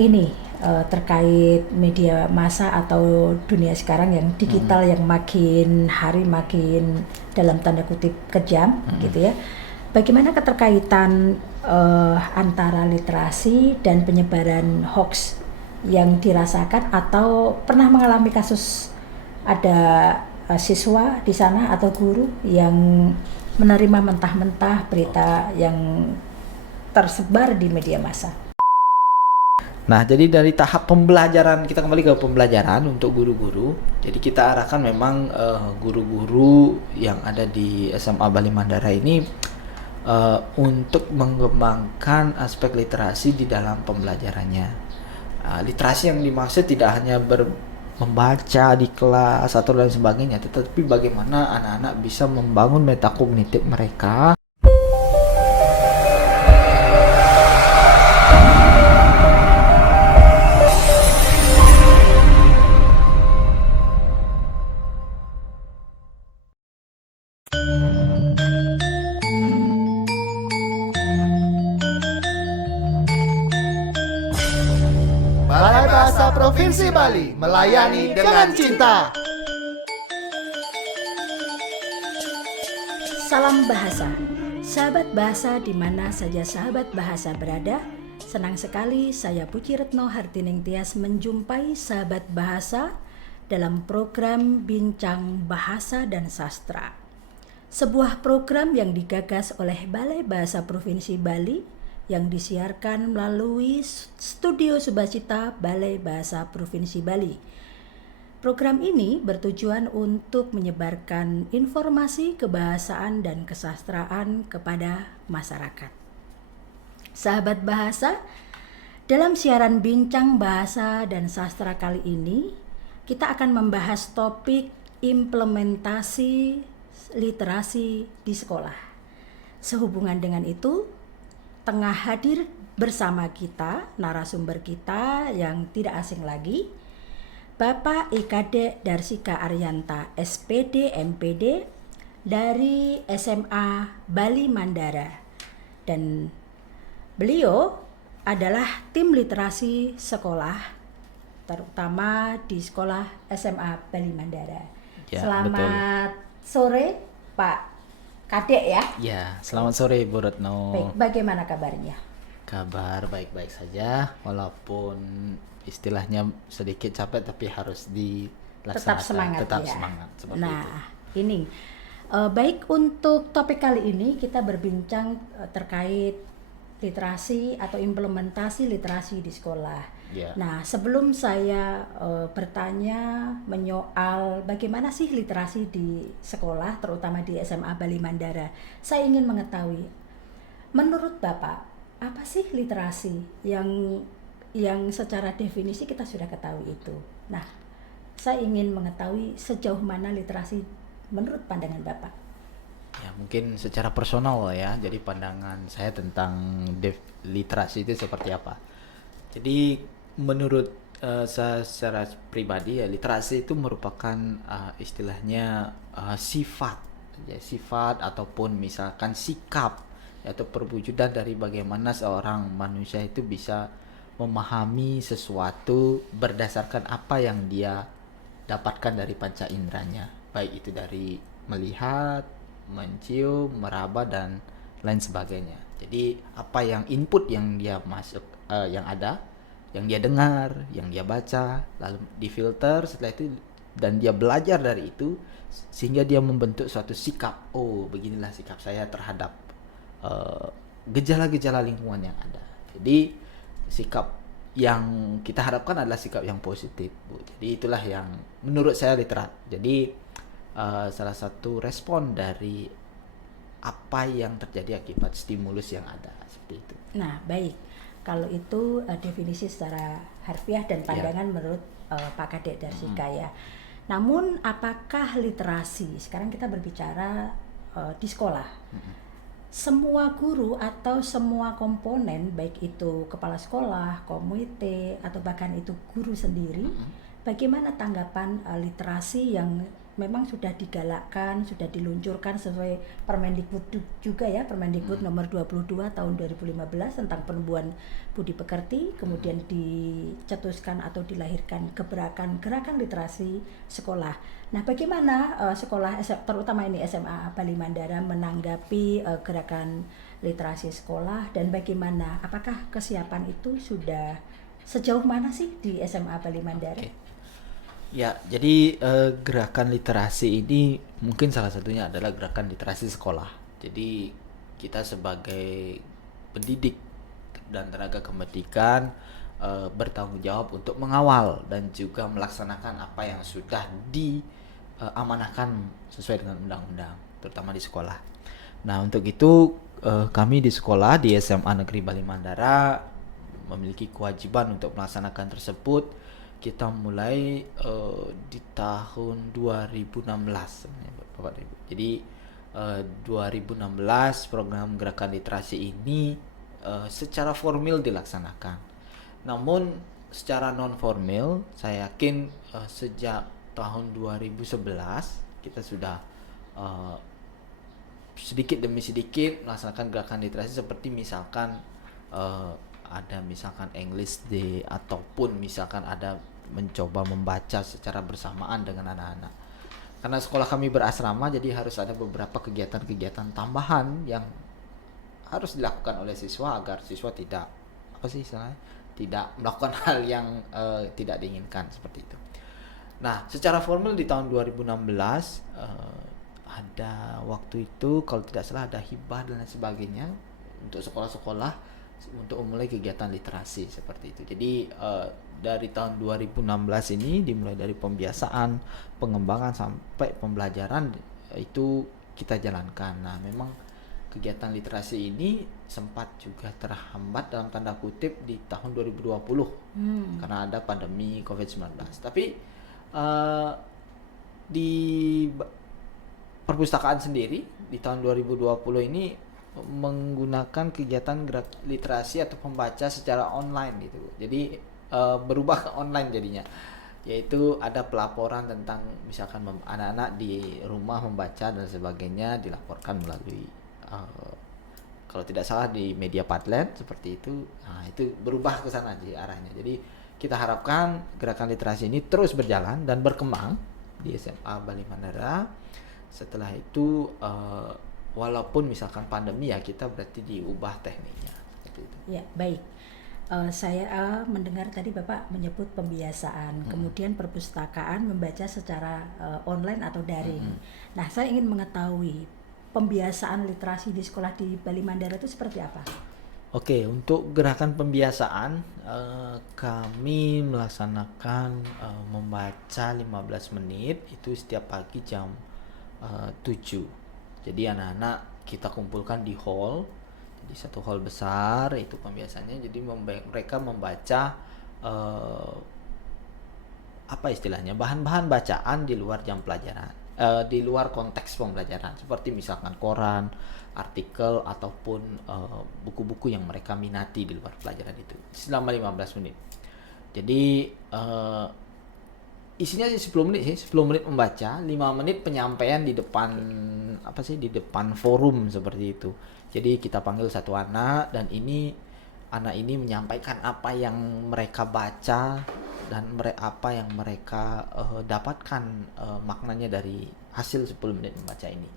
ini terkait media massa atau dunia sekarang yang digital yang makin hari makin dalam tanda kutip kejam gitu ya. Bagaimana keterkaitan antara literasi dan penyebaran hoax yang dirasakan atau pernah mengalami kasus ada siswa di sana atau guru yang menerima mentah-mentah berita yang tersebar di media massa? Nah, jadi dari tahap pembelajaran, kita kembali ke pembelajaran untuk guru-guru. Jadi kita arahkan memang guru-guru yang ada di SMA Bali Mandara ini untuk mengembangkan aspek literasi di dalam pembelajarannya. Literasi yang dimaksud tidak hanya membaca di kelas atau dan sebagainya, tetapi bagaimana anak-anak bisa membangun metakognitif mereka. Balai Bahasa Provinsi Bali melayani dengan cinta. Salam bahasa, sahabat bahasa di mana saja sahabat bahasa berada. Senang sekali saya Puji Retno Hartining Tias menjumpai sahabat bahasa dalam program Bincang Bahasa dan Sastra. Sebuah program yang digagas oleh Balai Bahasa Provinsi Bali yang disiarkan melalui Studio Subasita Balai Bahasa Provinsi Bali. Program ini bertujuan untuk menyebarkan informasi kebahasaan dan kesastraan kepada masyarakat. Sahabat bahasa, dalam siaran Bincang Bahasa dan Sastra kali ini, kita akan membahas topik implementasi literasi di sekolah. Sehubungan dengan itu, tengah hadir bersama kita narasumber kita yang tidak asing lagi, Bapak IKD Darsika Aryanta SPD MPD dari SMA Bali Mandara, dan beliau adalah tim literasi sekolah terutama di sekolah SMA Bali Mandara. Ya, Selamat sore Pak Kadek ya. Ya, selamat sore Bu Retno. Baik, bagaimana kabarnya? Kabar baik-baik saja, walaupun istilahnya sedikit capek tapi harus dilaksanakan. Tetap semangat Tetap ya. semangat seperti Nah, itu. ini baik, untuk topik kali ini kita berbincang terkait literasi atau implementasi literasi di sekolah. Ya. Nah, sebelum saya bertanya menyoal bagaimana sih literasi di sekolah, terutama di SMA Bali Mandara, saya ingin mengetahui, menurut Bapak, apa sih literasi yang secara definisi kita sudah ketahui itu. Nah, saya ingin mengetahui sejauh mana literasi menurut pandangan Bapak. Ya, mungkin secara personal ya. Jadi pandangan saya tentang literasi itu seperti apa. Jadi menurut saya secara pribadi ya, literasi itu merupakan istilahnya sifat, ya, sifat ataupun misalkan sikap atau perwujudan dari bagaimana seorang manusia itu bisa memahami sesuatu berdasarkan apa yang dia dapatkan dari panca inderanya, baik itu dari melihat, mencium, meraba dan lain sebagainya. Jadi apa yang input yang dia masuk, yang ada, yang dia dengar, yang dia baca, lalu difilter setelah itu dan dia belajar dari itu sehingga dia membentuk suatu sikap. Oh, beginilah sikap saya terhadap gejala-gejala lingkungan yang ada. Jadi sikap yang kita harapkan adalah sikap yang positif, Bu. Jadi itulah yang menurut saya literat. Jadi salah satu respon dari apa yang terjadi akibat stimulus yang ada, seperti itu. Nah, baik. Kalau itu definisi secara harfiah dan pandangan menurut Pak Kadek Darsika ya. Namun apakah literasi, sekarang kita berbicara di sekolah, semua guru atau semua komponen, baik itu kepala sekolah, komite, atau bahkan itu guru sendiri, bagaimana tanggapan literasi yang memang sudah digalakkan, sudah diluncurkan sesuai Permendikbud juga ya, Permendikbud nomor 22 tahun 2015 tentang penumbuhan budi pekerti, kemudian dicetuskan atau dilahirkan gerakan literasi sekolah. Nah, bagaimana sekolah terutama ini SMA Bali Mandara menanggapi gerakan literasi sekolah, dan bagaimana, apakah kesiapan itu sudah sejauh mana sih di SMA Bali Mandara? Oke. Ya, jadi gerakan literasi ini mungkin salah satunya adalah gerakan literasi sekolah. Jadi kita sebagai pendidik dan tenaga kependidikan bertanggung jawab untuk mengawal dan juga melaksanakan apa yang sudah diamanahkan sesuai dengan undang-undang, terutama di sekolah. Nah, untuk itu kami di sekolah di SMA Negeri Bali Mandara memiliki kewajiban untuk melaksanakan tersebut. Kita mulai di tahun 2016 sebenarnya, Bapak Ibu. Jadi 2016 program gerakan literasi ini secara formal dilaksanakan. Namun secara non formal saya yakin sejak tahun 2011 kita sudah sedikit demi sedikit melaksanakan gerakan literasi, seperti misalkan ada misalkan English Day, ataupun misalkan ada mencoba membaca secara bersamaan dengan anak-anak. Karena sekolah kami berasrama, jadi harus ada beberapa kegiatan-kegiatan tambahan yang harus dilakukan oleh siswa agar siswa tidak tidak melakukan hal yang tidak diinginkan seperti itu. Nah, secara formal di tahun 2016 ada waktu itu kalau tidak salah ada hibah dan lain sebagainya untuk sekolah-sekolah untuk memulai kegiatan literasi seperti itu. Jadi dari tahun 2016 ini dimulai dari pembiasaan, pengembangan sampai pembelajaran itu kita jalankan. Nah, memang kegiatan literasi ini sempat juga terhambat dalam tanda kutip di tahun 2020 karena ada pandemi COVID-19. Tapi di perpustakaan sendiri di tahun 2020 ini menggunakan kegiatan literasi atau pembaca secara online gitu. Jadi berubah ke online jadinya. Yaitu ada pelaporan tentang misalkan anak-anak di rumah membaca dan sebagainya dilaporkan melalui kalau tidak salah di media Padlet seperti itu. Nah, itu berubah ke sana di arahnya. Jadi kita harapkan gerakan literasi ini terus berjalan dan berkembang di SMA Bali Mandara. Setelah itu walaupun misalkan pandemi ya kita berarti diubah tekniknya seperti itu. Ya, baik. Saya mendengar tadi Bapak menyebut pembiasaan, kemudian perpustakaan membaca secara online atau daring. Nah, saya ingin mengetahui pembiasaan literasi di sekolah di Bali Mandara itu seperti apa? Oke, untuk gerakan pembiasaan kami melaksanakan membaca 15 menit itu setiap pagi jam 7. Jadi anak-anak kita kumpulkan di hall, di satu hall besar itu pembiasaannya. Jadi mereka membaca apa istilahnya, bahan-bahan bacaan di luar jam pelajaran, di luar konteks pembelajaran, seperti misalkan koran, artikel, ataupun buku-buku yang mereka minati di luar pelajaran itu selama 15 menit. Jadi isinya 10 menit sih, 10 menit membaca, 5 menit penyampaian di depan di depan forum seperti itu. Jadi kita panggil satu anak dan anak ini menyampaikan apa yang mereka baca dan apa yang mereka dapatkan maknanya dari hasil 10 menit membaca ini.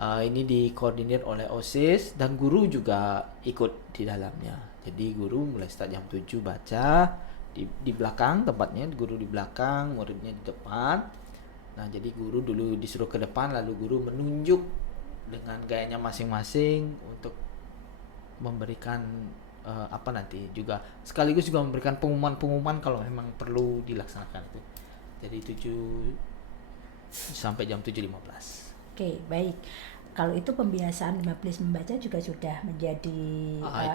Ini dikoordinir oleh OSIS dan guru juga ikut di dalamnya. Jadi guru mulai start jam 7 baca di belakang tempatnya, guru di belakang, muridnya di depan. Nah, jadi guru dulu disuruh ke depan, lalu guru menunjuk dengan gayanya masing-masing untuk memberikan nanti juga sekaligus juga memberikan pengumuman-pengumuman kalau memang perlu dilaksanakan itu. Jadi 7 sampai jam 7.15. Oke, baik. Kalau itu pembiasaan 15 membaca juga sudah menjadi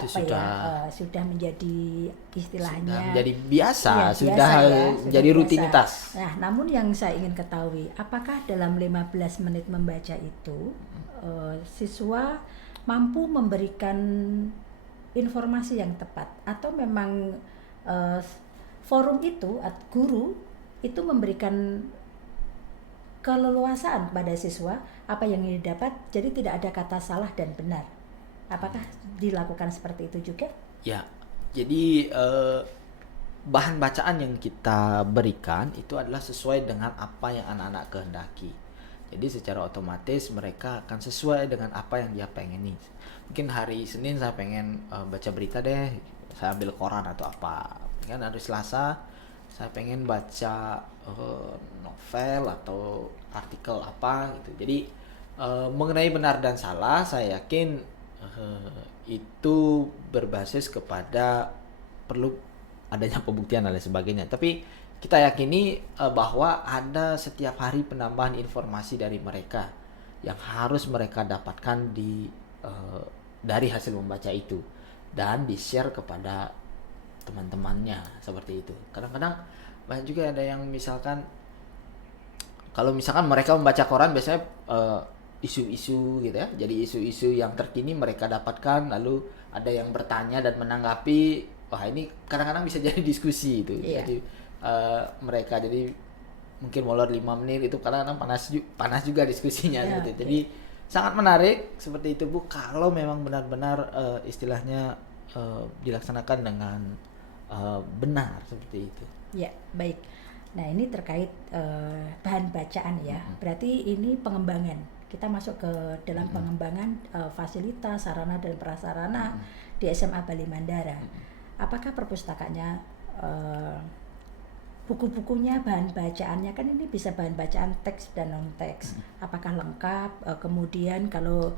sudah menjadi istilahnya sudah menjadi biasa, ya, sudah menjadi rutinitas. Nah, namun yang saya ingin ketahui, apakah dalam 15 menit membaca itu siswa mampu memberikan informasi yang tepat, atau memang forum itu guru itu memberikan keleluasaan kepada siswa apa yang didapat, jadi tidak ada kata salah dan benar. Apakah dilakukan seperti itu juga? Ya, jadi bahan bacaan yang kita berikan itu adalah sesuai dengan apa yang anak-anak kehendaki. Jadi secara otomatis mereka akan sesuai dengan apa yang dia pengen nih. Mungkin hari Senin saya pengen baca berita deh, saya ambil koran atau apa. Kan hari Selasa saya pengen baca novel atau artikel apa gitu. Jadi mengenai benar dan salah, saya yakin itu berbasis kepada perlu adanya pembuktian dan lain sebagainya. Tapi kita yakini bahwa ada setiap hari penambahan informasi dari mereka yang harus mereka dapatkan dari hasil membaca itu dan di-share kepada teman-temannya seperti itu. Kadang-kadang banyak juga ada yang misalkan kalau misalkan mereka membaca koran biasanya isu-isu gitu ya. Jadi isu-isu yang terkini mereka dapatkan, lalu ada yang bertanya dan menanggapi. Wah, ini kadang-kadang bisa jadi diskusi itu. Iya. Jadi mereka jadi mungkin molor 5 menit itu kadang-kadang panas juga diskusinya Ya, gitu. Jadi sangat menarik seperti itu Bu, kalau memang benar-benar istilahnya dilaksanakan dengan benar seperti itu. Ya, baik. Nah, ini terkait bahan bacaan ya. Berarti ini pengembangan. Kita masuk ke dalam pengembangan fasilitas, sarana dan prasarana di SMA Bali Mandara. Apakah perpustakaannya, buku-bukunya, bahan bacaannya, kan ini bisa bahan bacaan teks dan non teks. Apakah lengkap? Kemudian kalau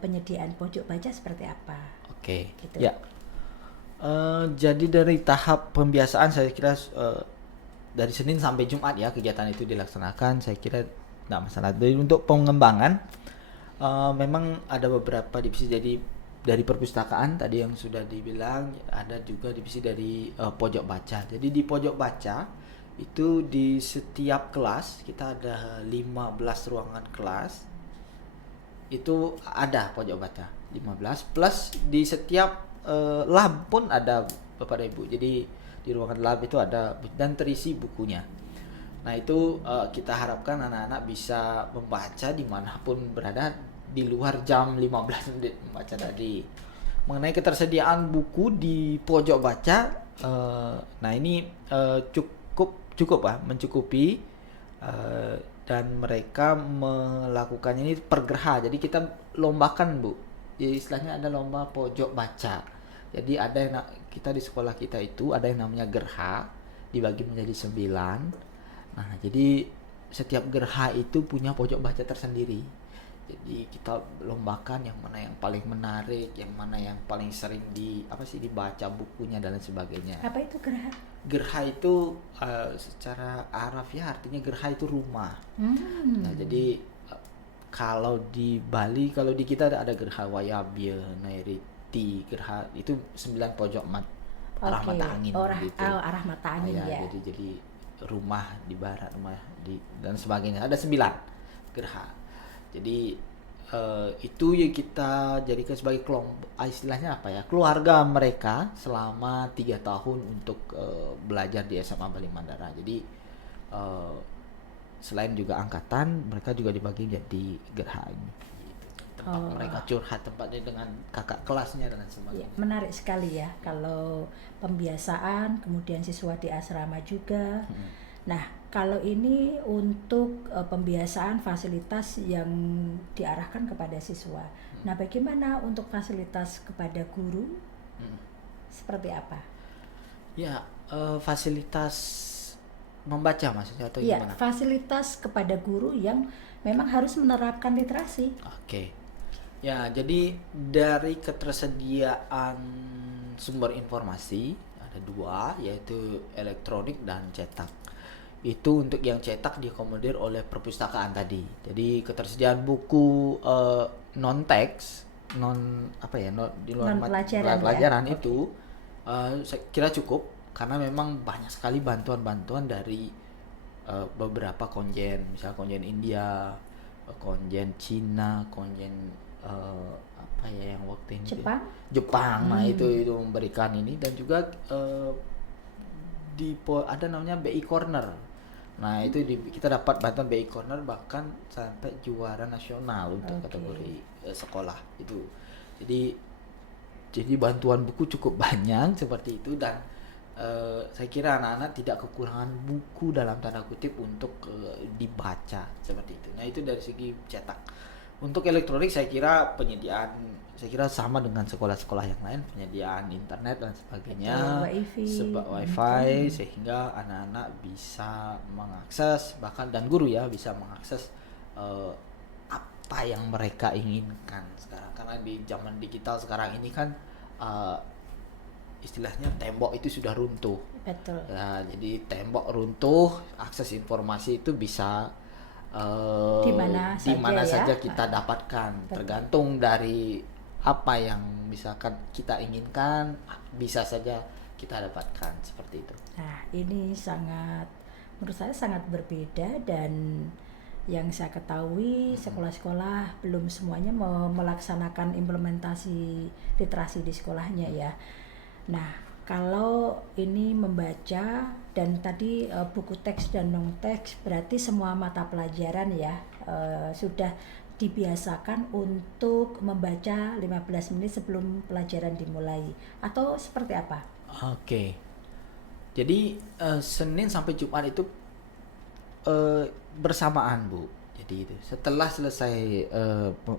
penyediaan pojok baca seperti apa? Oke. Gitu. Ya. Jadi dari tahap pembiasaan saya kira dari Senin sampai Jumat ya kegiatan itu dilaksanakan, saya kira tidak masalah. Jadi untuk pengembangan memang ada beberapa divisi, jadi dari perpustakaan tadi yang sudah dibilang, ada juga divisi dari pojok baca. Jadi di pojok baca itu di setiap kelas kita ada 15 ruangan kelas, itu ada pojok baca 15, plus di setiap lab pun ada Bapak dan Ibu. Jadi di ruangan lab itu ada dan terisi bukunya. Nah itu kita harapkan anak-anak bisa membaca dimanapun berada di luar jam 15 menit membaca tadi. Mengenai ketersediaan buku di pojok baca, nah ini cukup mencukupi, dan mereka melakukannya ini per gerha. Jadi kita lombakan Bu. Jadi istilahnya ada lomba pojok baca. Jadi ada yang kita di sekolah kita itu ada yang namanya gerha, dibagi menjadi 9. Nah, jadi setiap gerha itu punya pojok baca tersendiri. Jadi kita lombakan yang mana yang paling menarik, yang mana yang paling sering dibaca bukunya dan lain sebagainya. Apa itu gerha? Gerha itu secara Arabiah artinya gerha itu rumah. Nah, jadi kalau di Bali, kalau di kita ada gerha Wayabia, Nairiti, gerha itu 9 pojok arah mata angin gitu. Arah mata angin ya. Jadi rumah di barat, rumah di dan sebagainya. Ada 9 gerha. Jadi itu yang kita jadikan sebagai kelompok, istilahnya apa ya, keluarga mereka selama 3 tahun untuk belajar di SMA Bali Mandara. Jadi selain juga angkatan, mereka juga dibagi jadi gerha ini. Tempat mereka curhat, tempatnya dengan kakak kelasnya dan sebagainya. Ya, menarik sekali ya kalau pembiasaan, kemudian siswa di asrama juga. Nah, kalau ini untuk pembiasaan fasilitas yang diarahkan kepada siswa. Nah, bagaimana untuk fasilitas kepada guru? Seperti apa? Ya, fasilitas membaca maksudnya atau ya, gimana? Fasilitas kepada guru yang memang harus menerapkan literasi. Oke. Ya, jadi dari ketersediaan sumber informasi ada 2, yaitu elektronik dan cetak. Itu untuk yang cetak diakomodir oleh perpustakaan tadi. Jadi ketersediaan buku non teks, di luar pelajaran itu saya kira cukup, karena memang banyak sekali bantuan-bantuan dari beberapa konjen, misalnya konjen India, konjen Cina, konjen yang waktu ini Jepang. Nah itu memberikan ini, dan juga ada namanya BI Corner. Nah itu kita dapat bantuan BI Corner bahkan sampai juara nasional untuk kategori sekolah itu. Jadi bantuan buku cukup banyak seperti itu, dan saya kira anak-anak tidak kekurangan buku dalam tanda kutip untuk dibaca seperti itu. Nah itu dari segi cetak. Untuk elektronik saya kira sama dengan sekolah-sekolah yang lain, penyediaan internet dan sebagainya, wifi sehingga anak-anak bisa mengakses, bahkan dan guru ya bisa mengakses apa yang mereka inginkan sekarang, karena di zaman digital sekarang ini kan istilahnya tembok itu sudah runtuh. Betul. Nah, jadi tembok runtuh, akses informasi itu bisa di mana saja kita dapatkan. Betul. Tergantung dari apa yang misalkan kita inginkan, bisa saja kita dapatkan seperti itu. Nah, ini menurut saya sangat berbeda, dan yang saya ketahui sekolah-sekolah belum semuanya melaksanakan implementasi literasi di sekolahnya ya. Nah, kalau ini membaca dan tadi buku teks dan non teks, berarti semua mata pelajaran ya sudah dibiasakan untuk membaca 15 menit sebelum pelajaran dimulai, atau seperti apa? Oke. Jadi Senin sampai Jumat itu bersamaan, Bu. Jadi itu setelah selesai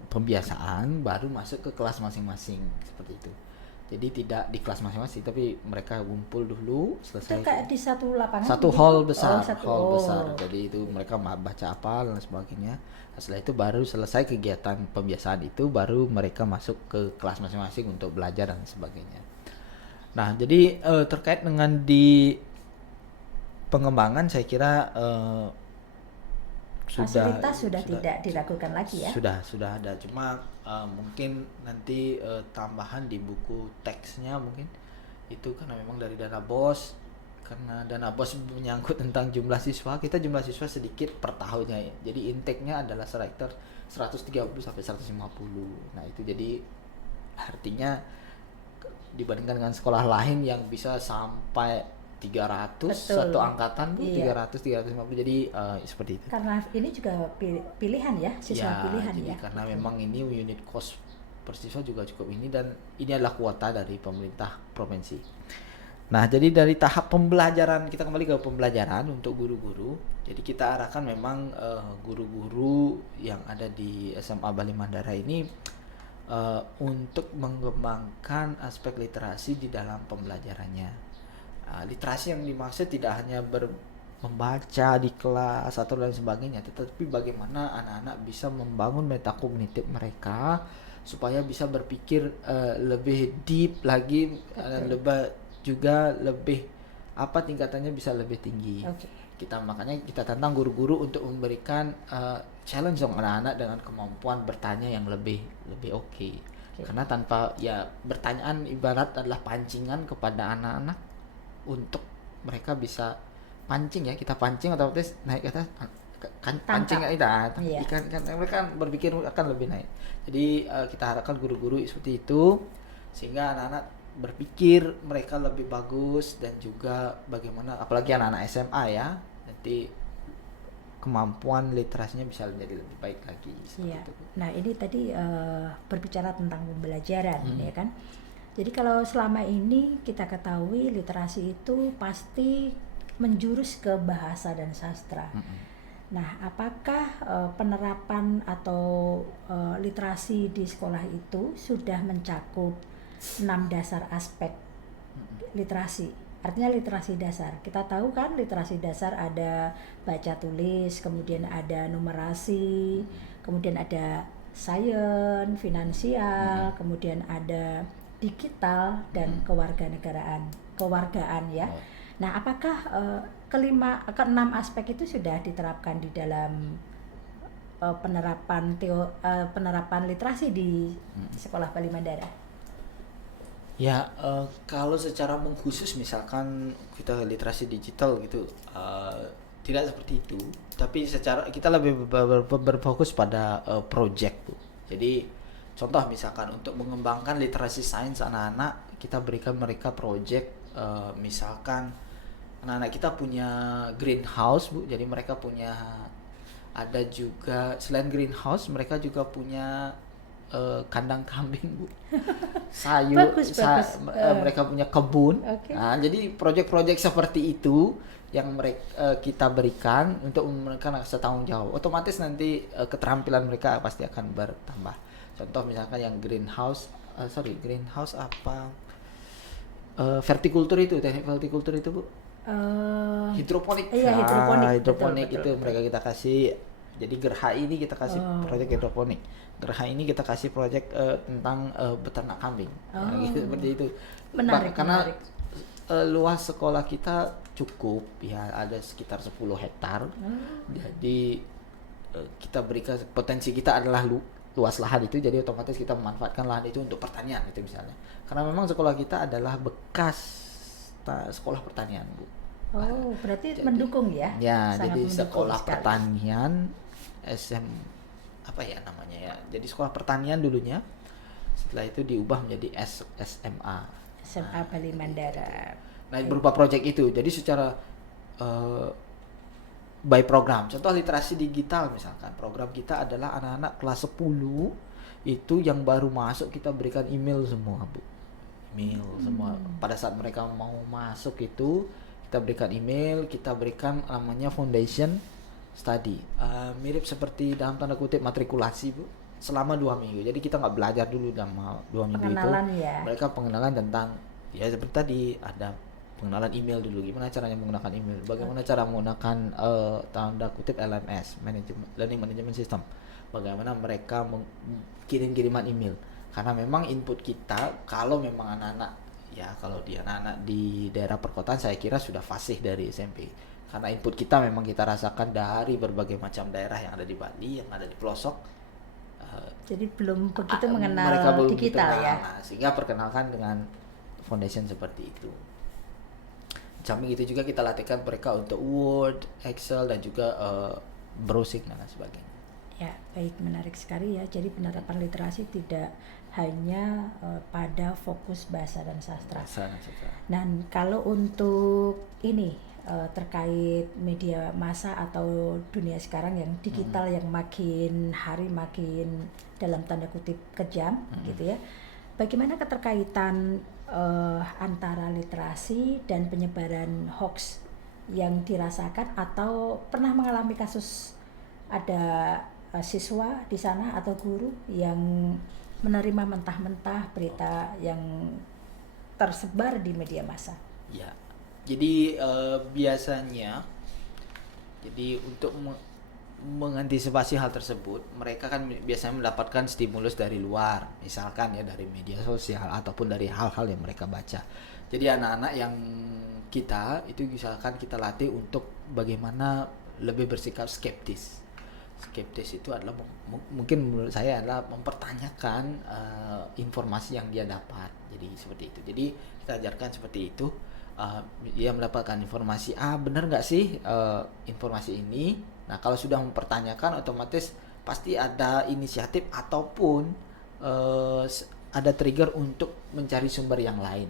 pembiasaan baru masuk ke kelas masing-masing seperti itu. Jadi tidak di kelas masing-masing, tapi mereka kumpul dulu selesai. Itu kayak di satu lapangan? Satu hall besar, hall besar. Jadi itu mereka baca apa dan sebagainya. Setelah itu baru selesai kegiatan pembiasaan itu, baru mereka masuk ke kelas masing-masing untuk belajar dan sebagainya. Nah, jadi terkait dengan di pengembangan, saya kira fasilitas sudah tidak dilakukan lagi ya? Sudah ada, cuma mungkin nanti tambahan di buku teksnya mungkin itu karena memang dari dana BOS, karena dana BOS menyangkut tentang jumlah siswa, kita jumlah siswa sedikit per tahunnya ya. Jadi intake-nya adalah sekitar 130 sampai 150. Nah, itu jadi artinya dibandingkan dengan sekolah lain yang bisa sampai 300. Betul. Satu angkatan tuh 300-350, jadi seperti itu. Karena ini juga pilihan ya, siswa pilihan jadi ya. Karena memang ini unit cost per siswa juga cukup ini, dan ini adalah kuota dari pemerintah provinsi. Nah, jadi dari tahap pembelajaran kita kembali ke pembelajaran untuk guru-guru. Jadi kita arahkan memang guru-guru yang ada di SMA Bali Mandara ini untuk mengembangkan aspek literasi di dalam pembelajarannya. Literasi yang dimaksud tidak hanya membaca di kelas atau lain sebagainya, tetapi bagaimana anak-anak bisa membangun metakognitif mereka supaya bisa berpikir lebih deep lagi, lebih tingkatannya bisa lebih tinggi. Makanya kita tantang guru-guru untuk memberikan challenge dong anak-anak dengan kemampuan bertanya yang lebih oke. Karena tanpa bertanyaan ibarat adalah pancingan kepada anak-anak untuk mereka bisa pancing ya, kita pancing otomatis naik ke atas, pancing ikan mereka berpikir akan lebih naik. Jadi kita harapkan guru-guru seperti itu sehingga anak-anak berpikir mereka lebih bagus, dan juga bagaimana apalagi anak-anak SMA ya, nanti kemampuan literasinya bisa menjadi lebih baik lagi seperti itu. Nah, ini tadi berbicara tentang pembelajaran ya kan. Jadi kalau selama ini kita ketahui literasi itu pasti menjurus ke bahasa dan sastra. Nah, apakah penerapan atau literasi di sekolah itu sudah mencakup 6 dasar aspek literasi? Artinya literasi dasar. Kita tahu kan literasi dasar ada baca tulis, kemudian ada numerasi, kemudian ada sains, finansial, kemudian ada digital dan kewargaan ya. Nah, apakah keenam aspek itu sudah diterapkan di dalam penerapan literasi di sekolah Bali Mandara? Ya, kalau secara mengkhusus misalkan kita literasi digital gitu, tidak seperti itu. Tapi secara kita lebih berfokus pada project, Bu. Jadi contoh misalkan untuk mengembangkan literasi sains anak-anak, kita berikan mereka project misalkan anak-anak kita punya greenhouse Bu, jadi mereka punya, ada juga selain greenhouse mereka juga punya kandang kambing Bu, sayur, Bagus, bagus. mereka punya kebun. Oke. Nah, jadi proyek-proyek seperti itu yang mereka kita berikan untuk mereka rasa tanggung jawab. Otomatis nanti keterampilan mereka pasti akan bertambah. Contoh misalkan yang greenhouse, greenhouse apa? Vertikultur itu, teknik vertikultur itu Bu. Hidroponik. Iya, hidroponik. Hidroponik Betul, itu betul. mereka kita kasih. Jadi Gerha ini kita kasih proyek hidroponik. Gerha ini kita kasih proyek tentang beternak kambing. Nah, gitu, seperti itu. Menarik, Karena menarik. luas sekolah kita cukup ya, ada sekitar 10 hektar. Jadi kita berikan, potensi kita adalah luas lahan itu, jadi otomatis kita memanfaatkan lahan itu untuk pertanian itu misalnya. Karena memang sekolah kita adalah bekas sekolah pertanian Bu. Oh, berarti Jadi- mendukung ya? Ya, Sangat jadi mendukung sekolah sekali. pertanian apa ya namanya ya. Jadi sekolah pertanian dulunya. Setelah itu diubah menjadi SMA. SMA Bali Mandara. Nah, berupa proyek itu. Jadi secara by program. Contoh literasi digital misalkan. Program kita adalah anak-anak kelas 10 itu yang baru masuk kita berikan email semua, Bu. Email semua. Pada saat mereka mau masuk itu kita berikan email, kita berikan namanya foundation study. Mirip seperti dalam tanda kutip matrikulasi, Bu. Selama 2 minggu. Jadi kita nggak belajar dulu dalam 2 minggu Pengenalan itu. ya. Mereka pengenalan tentang ya seperti tadi ada pengenalan email dulu, gimana caranya menggunakan email, bagaimana cara menggunakan tanda kutip LMS, Learning Management System, bagaimana mereka kirim-kiriman email. Karena memang input kita kalau memang anak-anak ya, kalau di anak-anak di daerah perkotaan saya kira sudah fasih dari SMP. Karena input kita memang kita rasakan dari berbagai macam daerah yang ada di Bali, yang ada di pelosok. Jadi belum begitu Mereka mengenal belum digital kenal. ya. Nah, sehingga perkenalkan dengan foundation seperti itu. Samping itu juga kita latihkan mereka untuk Word, Excel, dan juga browsing dan lain sebagainya. Ya, baik, menarik sekali ya. Jadi penerapan literasi tidak hanya pada fokus bahasa dan sastra. Dan kalau untuk ini terkait media massa atau dunia sekarang yang digital yang makin hari makin dalam tanda kutip kejam gitu ya. Bagaimana keterkaitan antara literasi dan penyebaran hoax yang dirasakan atau pernah mengalami kasus ada siswa di sana atau guru yang menerima mentah-mentah berita yang tersebar di media massa? Ya, jadi biasanya, jadi untuk mengantisipasi hal tersebut, mereka kan biasanya mendapatkan stimulus dari luar, misalkan ya dari media sosial ataupun dari hal-hal yang mereka baca. Jadi anak-anak yang kita itu misalkan kita latih untuk bagaimana lebih bersikap skeptis. Skeptis itu adalah mungkin menurut saya adalah mempertanyakan informasi yang dia dapat. Jadi seperti itu. Jadi kita ajarkan seperti itu. Dia mendapatkan informasi, benar nggak sih informasi ini? Nah, kalau sudah mempertanyakan, otomatis pasti ada inisiatif ataupun ada trigger untuk mencari sumber yang lain.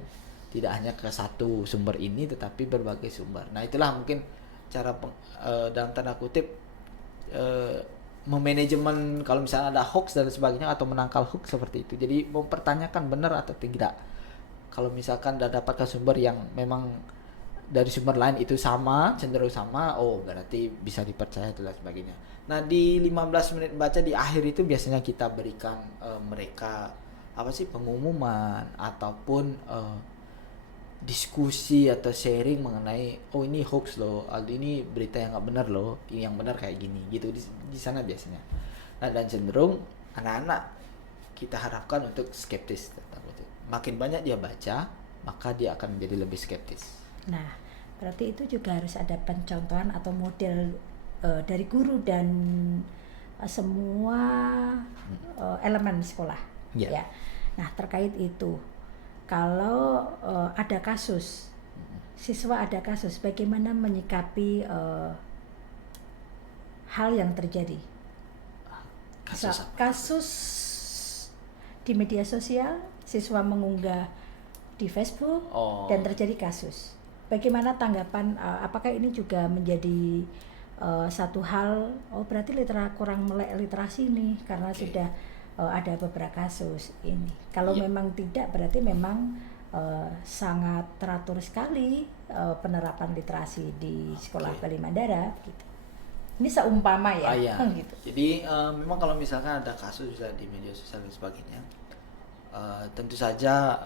Tidak hanya ke satu sumber ini, tetapi berbagai sumber. Nah, itulah mungkin cara dalam tanda kutip memanajemen kalau misalnya ada hoax dan sebagainya atau menangkal hoax seperti itu. Jadi mempertanyakan benar atau tidak. Kalau misalkan sudah dapatkan sumber yang memang dari sumber lain itu sama, cenderung sama, berarti bisa dipercaya dan sebagainya. Nah, di 15 menit baca di akhir itu biasanya kita berikan mereka pengumuman ataupun diskusi atau sharing mengenai ini hoax loh, ini berita yang nggak benar loh, ini yang benar kayak gini gitu di sana biasanya. Nah, dan cenderung anak-anak kita harapkan untuk skeptis tentang itu. Makin banyak dia baca, maka dia akan menjadi lebih skeptis. Nah, berarti itu juga harus ada pencontohan atau model dari guru dan semua elemen sekolah. Yeah. Ya. Nah, terkait itu, kalau ada kasus, siswa ada kasus, bagaimana menyikapi hal yang terjadi? Kasus di media sosial, siswa mengunggah di Facebook dan terjadi kasus. bagaimana tanggapan, apakah ini juga menjadi satu hal, berarti kurang melek literasi nih karena sudah ada beberapa kasus ini. Kalau memang tidak, berarti memang sangat teratur sekali penerapan literasi di sekolah Bali Mandara gitu. Ini seumpama ya, Iya. gitu. Jadi memang kalau misalkan ada kasus di media sosial dan sebagainya, tentu saja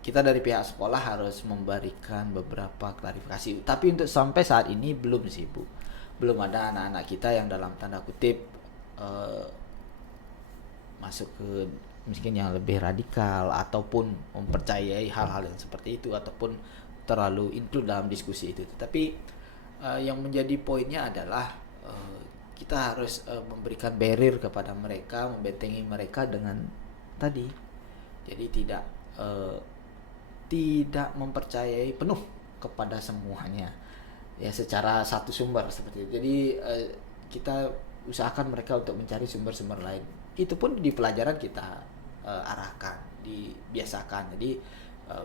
kita dari pihak sekolah harus memberikan beberapa klarifikasi. Tapi untuk sampai saat ini belum sih Bu, belum ada anak-anak kita yang dalam tanda kutip masuk ke mungkin yang lebih radikal ataupun mempercayai hal-hal yang seperti itu ataupun terlalu include dalam diskusi itu. Tapi yang menjadi poinnya adalah kita harus memberikan barrier kepada mereka, membentengi mereka dengan tadi. Jadi tidak mempercayai penuh kepada semuanya ya secara satu sumber seperti itu. Jadi kita usahakan mereka untuk mencari sumber-sumber lain. Itu pun di pelajaran kita arahkan, dibiasakan. Jadi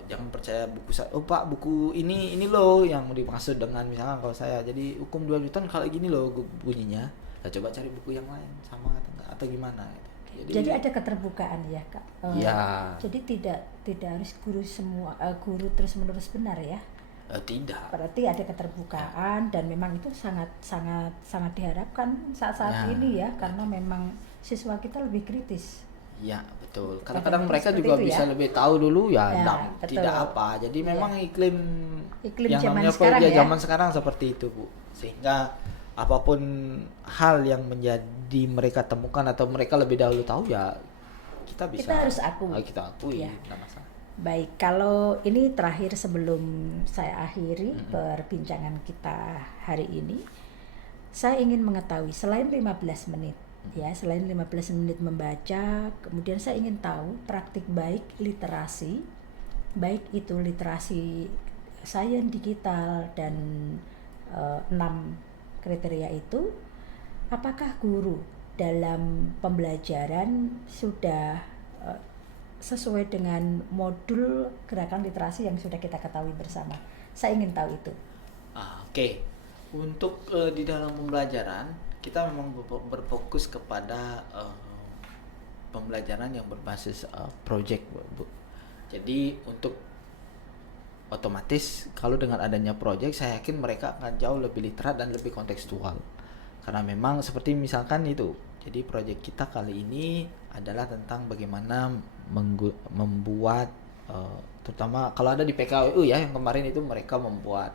jangan percaya buku saya. Oh Pak, buku ini loh yang dimaksud dengan misalnya kalau saya jadi hukum 2 Newton kalau gini loh bunyinya. Nah, coba cari buku yang lain sama atau enggak atau gimana gitu. Jadi ada keterbukaan ya Kak. Ya. Jadi tidak harus guru terus menerus benar ya. Tidak. Berarti ada keterbukaan dan memang itu sangat diharapkan saat-saat ini ya, karena memang siswa kita lebih kritis. Ya betul. Kadang-kadang mereka juga itu bisa ya. lebih tahu dulu ya, Betul. tidak apa. Jadi memang iklim yang zaman namanya sekarang ya. zaman sekarang seperti itu Bu. Sehingga apapun hal yang menjadi mereka temukan atau mereka lebih dahulu tahu ya kita bisa. Kita harus akui. Kita akui. Ya. Tidak masalah. Baik, kalau ini terakhir sebelum saya akhiri perbincangan kita hari ini, saya ingin mengetahui selain 15 menit ya, selain 15 menit membaca, kemudian saya ingin tahu praktik baik literasi, baik itu literasi sains digital dan 6 kriteria itu, apakah guru dalam pembelajaran sudah sesuai dengan modul gerakan literasi yang sudah kita ketahui bersama? Saya ingin tahu itu. Oke. Untuk di dalam pembelajaran kita memang berfokus kepada pembelajaran yang berbasis project Bu. Jadi untuk otomatis kalau dengan adanya project saya yakin mereka akan jauh lebih literat dan lebih kontekstual. Karena memang seperti misalkan itu. Jadi project kita kali ini adalah tentang bagaimana membuat terutama kalau ada di PKWU ya yang kemarin itu mereka membuat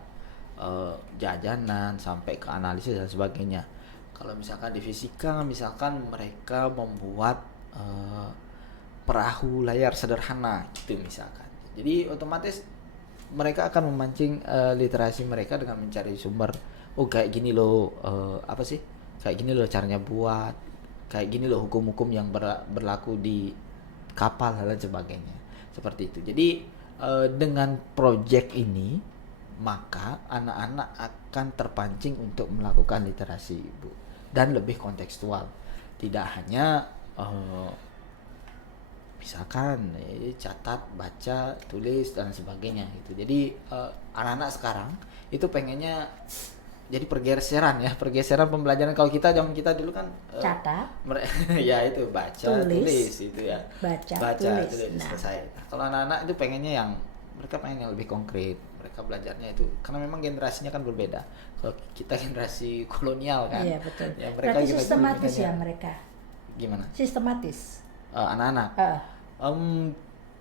jajanan sampai ke analisis dan sebagainya. Kalau misalkan di fisika misalkan mereka membuat perahu layar sederhana gitu misalkan. Jadi otomatis mereka akan memancing literasi mereka dengan mencari sumber. Oh kayak gini loh kayak gini loh caranya buat, kayak gini loh hukum-hukum yang berlaku di kapal dan sebagainya. Seperti itu. Jadi dengan project ini maka anak-anak akan terpancing untuk melakukan literasi Bu dan lebih kontekstual. Tidak hanya misalkan catat, baca, tulis dan sebagainya gitu. Jadi anak-anak sekarang itu pengennya jadi pergeseran pembelajaran. Kalau kita zaman kita dulu kan Catat, ya itu baca, tulis itu ya. baca tulis. Nah, Selesai. Nah, kalau anak-anak itu pengennya mereka pengen yang lebih konkret. Mereka belajarnya itu karena memang generasinya kan berbeda. Kalau kita generasi kolonial kan. iya betul. Ya, mereka Berarti generasi sistematis milenial. ya mereka. Gimana? Sistematis. Anak-anak.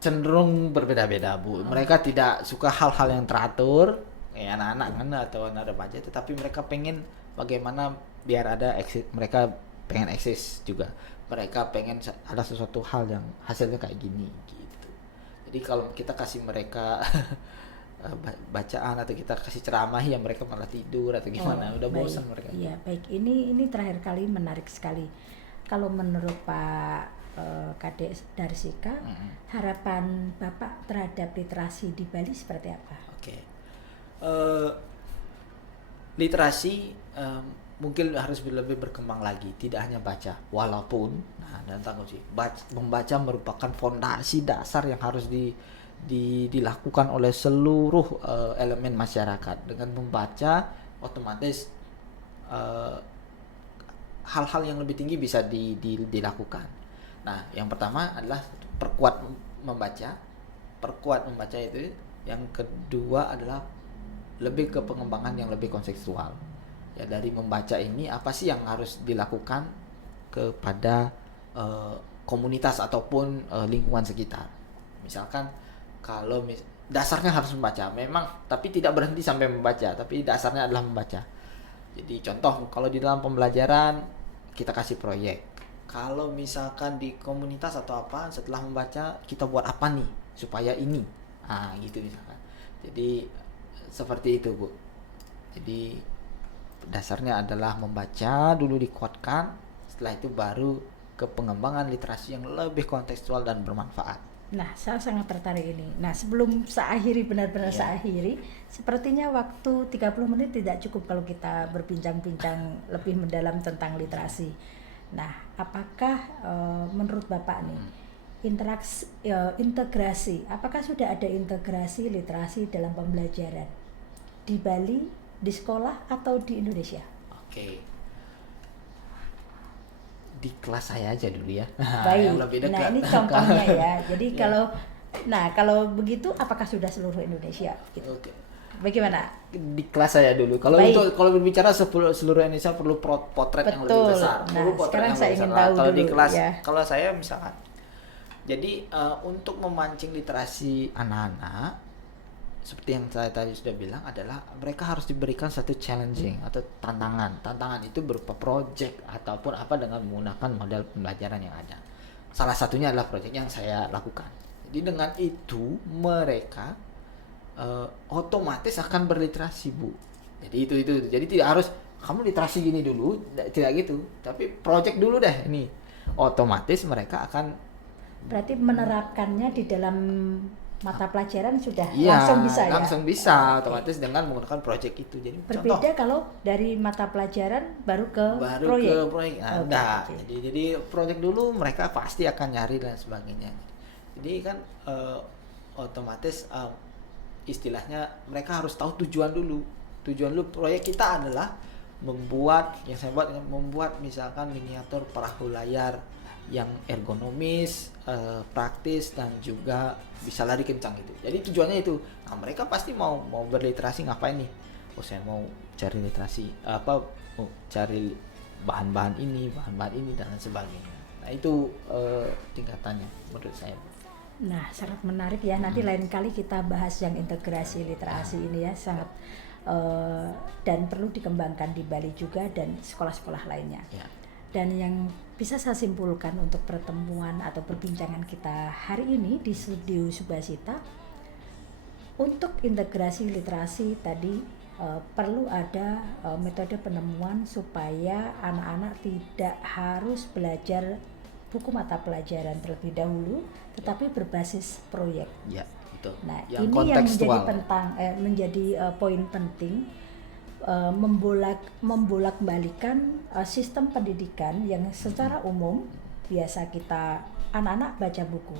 Cenderung berbeda-beda Bu. Mereka tidak suka hal-hal yang teratur. Anak-anak kan atau anak remaja, tetapi mereka pengen bagaimana biar ada eksis, mereka pengen eksis juga, mereka pengen ada sesuatu hal yang hasilnya kayak gini gitu. Jadi kalau kita kasih mereka bacaan atau kita kasih ceramah ya mereka malah tidur atau gimana, udah bosan mereka. Iya baik, ini terakhir kali menarik sekali. Kalau menurut Pak Kadek Darsika, harapan Bapak terhadap literasi di Bali seperti apa? Oke. Literasi mungkin harus lebih berkembang lagi, tidak hanya baca, walaupun dan tanggung jawab membaca merupakan fondasi dasar yang harus dilakukan oleh seluruh elemen masyarakat. Dengan membaca otomatis hal-hal yang lebih tinggi bisa dilakukan. Nah, yang pertama adalah perkuat membaca itu. Yang kedua adalah lebih ke pengembangan yang lebih kontekstual. Ya, dari membaca ini apa sih yang harus dilakukan kepada komunitas ataupun lingkungan sekitar. Misalkan kalau dasarnya harus membaca, memang, tapi tidak berhenti sampai membaca, tapi dasarnya adalah membaca. Jadi contoh, kalau di dalam pembelajaran kita kasih proyek. Kalau misalkan di komunitas atau apa, setelah membaca kita buat apa nih supaya ini, gitu misalkan. Jadi seperti itu, Bu. Jadi dasarnya adalah membaca dulu, dikuatkan, setelah itu baru ke pengembangan literasi yang lebih kontekstual dan bermanfaat. Nah, saya sangat tertarik ini. Nah, sebelum saya akhiri, benar-benar saya akhiri, sepertinya waktu 30 menit tidak cukup kalau kita berbincang-bincang lebih mendalam tentang literasi. Nah, apakah menurut Bapak nih, integrasi, apakah sudah ada integrasi literasi dalam pembelajaran di Bali, di sekolah, atau di Indonesia? Oke. Di kelas saya aja dulu ya. Baik. Yang lebih dekat. Nah, ini contohnya ya. Jadi kalau begitu, apakah sudah seluruh Indonesia? Gitu. Oke. Bagaimana? Di kelas saya dulu. Kalau berbicara seluruh Indonesia perlu potret yang lebih besar. Nah, sekarang saya ingin tahu kalau dulu. Di kelas, ya. Kalau saya misalkan, jadi untuk memancing literasi anak-anak, seperti yang saya tadi sudah bilang, adalah mereka harus diberikan satu challenging atau tantangan. Tantangan itu berupa project ataupun apa dengan menggunakan model pembelajaran yang ada. Salah satunya adalah project yang saya lakukan. Jadi dengan itu mereka otomatis akan berliterasi, Bu. Jadi itu. Jadi tidak harus kamu literasi gini dulu, tidak gitu. Tapi project dulu deh ini. Otomatis mereka akan berarti menerapkannya di dalam mata pelajaran sudah langsung bisa otomatis dengan menggunakan project itu. Jadi berbeda contoh, kalau dari mata pelajaran baru ke proyek. Jadi project dulu mereka pasti akan nyari dan sebagainya. Jadi kan otomatis istilahnya mereka harus tahu tujuan dulu proyek kita adalah membuat misalkan miniatur perahu layar yang ergonomis, praktis, dan juga bisa lari kencang gitu. Jadi tujuannya itu. Nah, mereka pasti mau berliterasi ngapain nih? Saya mau cari literasi cari bahan-bahan ini dan sebagainya. Nah, itu tingkatannya menurut saya. Nah, sangat menarik ya. Nanti lain kali kita bahas yang integrasi literasi ini ya, sangat dan perlu dikembangkan di Bali juga dan sekolah-sekolah lainnya. Ya. Dan yang bisa saya simpulkan untuk pertemuan atau perbincangan kita hari ini di studio Subhasita, untuk integrasi literasi tadi perlu ada metode penemuan supaya anak-anak tidak harus belajar buku mata pelajaran terlebih dahulu, tetapi berbasis proyek. Ya, betul. Nah, yang ini yang menjadi poin penting. Membolak-balikan sistem pendidikan yang secara umum biasa kita anak-anak baca buku,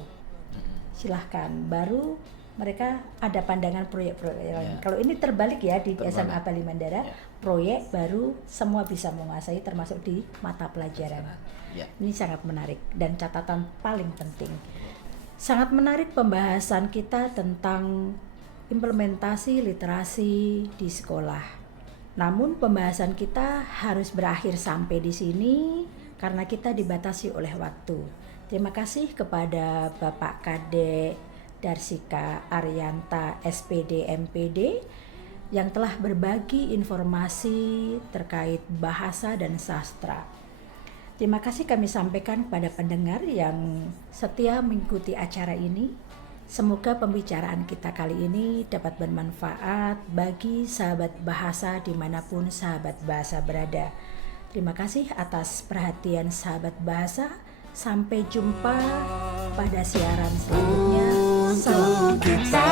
silahkan, baru mereka ada pandangan proyek-proyek lain. Kalau ini terbalik ya di SMA Bali Mandara, proyek baru semua bisa menguasai termasuk di mata pelajaran. Ini sangat menarik dan catatan paling penting. Sangat menarik pembahasan kita tentang implementasi literasi di sekolah. Namun pembahasan kita harus berakhir sampai di sini karena kita dibatasi oleh waktu. Terima kasih kepada Bapak Kadek Darsika Arianta SPD MPD yang telah berbagi informasi terkait bahasa dan sastra. Terima kasih kami sampaikan kepada pendengar yang setia mengikuti acara ini. Semoga pembicaraan kita kali ini dapat bermanfaat bagi sahabat bahasa dimanapun sahabat bahasa berada. Terima kasih atas perhatian sahabat bahasa. Sampai jumpa pada siaran selanjutnya. Salam kita.